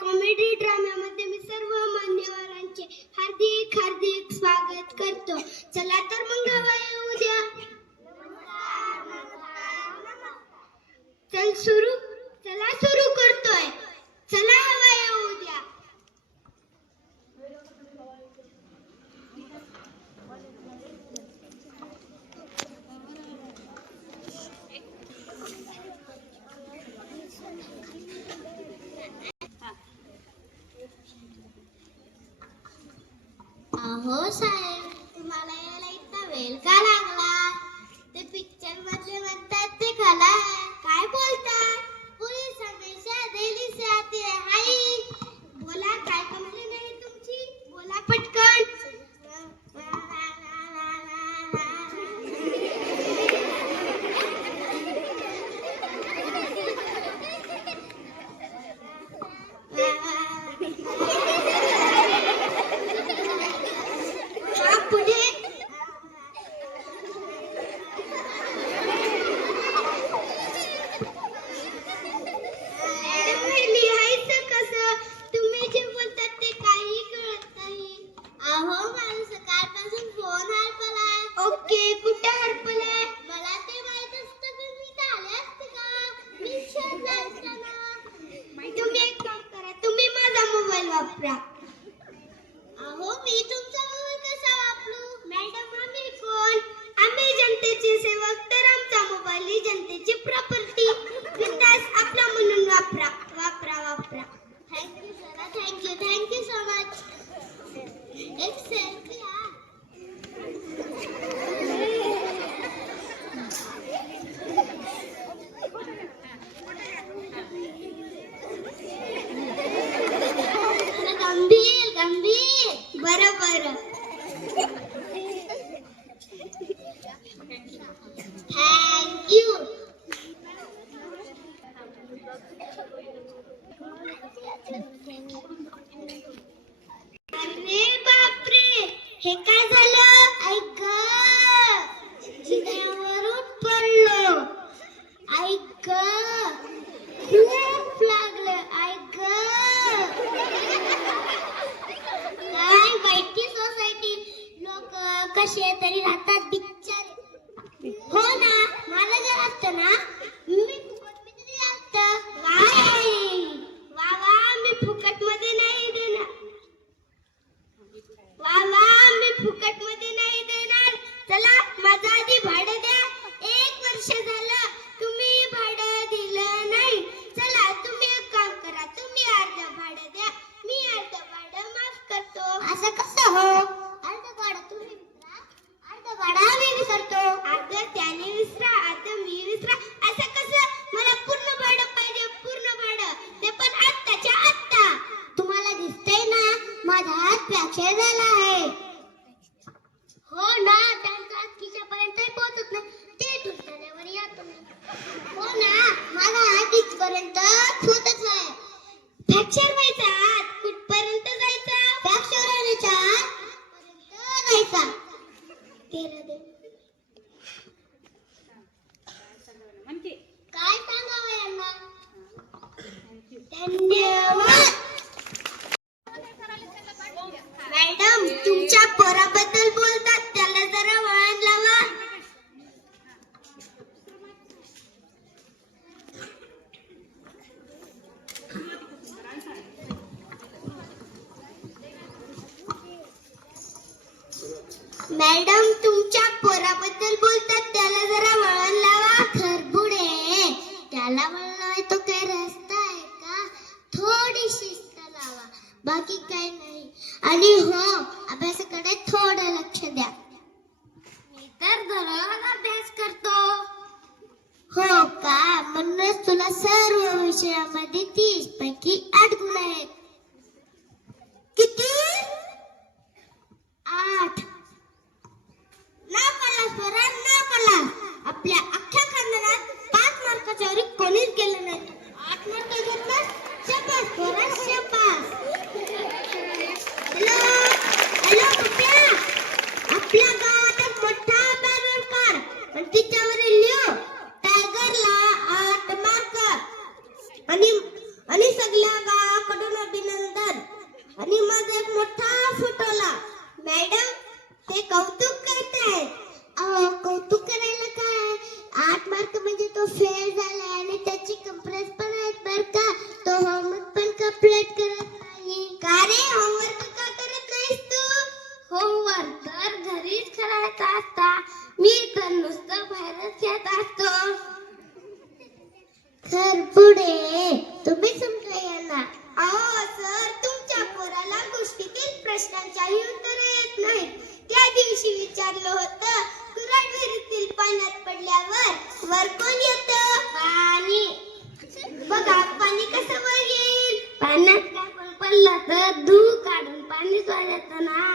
Comedy ड्राम्यामध्ये मी सर्व मान्यवरांचे हार्दिक हार्दिक स्वागत करतो. चला तर मग हवा येऊ द्या. चला सुरू करतोय. चला हवा येऊ द्या. अहो साहेब, तुम्हाला यायला इतका वेळ का लागला? ते पिक्चर मधले म्हणतात ते खला आहे. काय बोलताय? पुलिस हमेशा दिल्ली से आती है. हाय बोला, काय कंप्लेंट आहे तुमची? बोला पटकन. अहो मी तुमचा मोबाईल कसा वापरू? मॅडम आम्ही कोण? आम्ही जनतेचे सेवक, तर आमचा मोबाईल ही जनतेची प्रॉपर्टी. बिनधास्त आपला म्हणून वापरा वापरा वापरा. Thank you sir, thank you so much. एक सेल्फी गंभीर. बरं थँक्यू. अरे बापरे, हे काय झालं? ऐक, जिन्यावरून पडलो. ऐक, खूप लागलं. ऐक, काय वाईट सोसायटी. लोक कसे तरी राहतात बिचारे. हो ना, मला जर असतं ना, मी फुकट मध्ये असतं. वा मी फुकट मध्ये नाही देणार. वा मी फुकट मध्ये नाही देणार. चला माझं आधी भाडं द्या. 1 वर्ष झालं तुम्ही भाडं दिलं नाही. चला तुम्ही एक काम करा, तुम्ही अर्ध भाडं द्या, मी अर्ध भाडं माफ करतो. असं कसं हो? अर्ध भाडं तुम्ही विसरा, अर्ध भाडं आम्ही विसरतो. अर्ध त्याने विसरा, अर्ध मी विसरा. असं कसं? मला पूर्ण भाडं पाहिजे, पूर्ण भाडं. ते पण आत्ताच्या आत्ता. तुम्हाला दिसतंय ना, माझा हात फ्रॅक्चर झाला आहे. हो ना, त्यांचा हात खिशापर्यंत पोहोचत नाही. ते दुसऱ्यावर या तुम्ही. हो ना, माझा हात इथपर्यंत होतच आहे. फ्रॅक्चर व्हायचा हात कुठपर्यंत जायचा? फ्रॅक्चर होण्याच्या आतपर्यंत जायचा. काय सांगावं यांना? धन्यवाद. मॅडम, तुमच्या पोराबद्दल बोलतात, त्याला जरा वळण लावा. मॅडम, तुमच्या पोराबद्दल बोलतात, त्याला जरा वळण लावा. खरबुडे, त्याला वळण लावाय तो काय रस्ता आहे का? थोडी शिस्त लावा, बाकी काय नाही. आणि हो, अभ्यासाकडे थोडं लक्ष द्या. मी तर दररोज अभ्यास करतो. हो का? म्हणूनच तुला सर्व विषयामध्ये 30 पैकी 8 गुण आहेत. किती? 8. आपल्या अख्ख्या खानदानात 5 मार्काच्या वर कोणीच गेलं नाही. 8 मार्क घेतला. शाबास पोरा, शाबास. हॅलो पप्या, आपल्या धू काढून पाणी सोडायचं ना.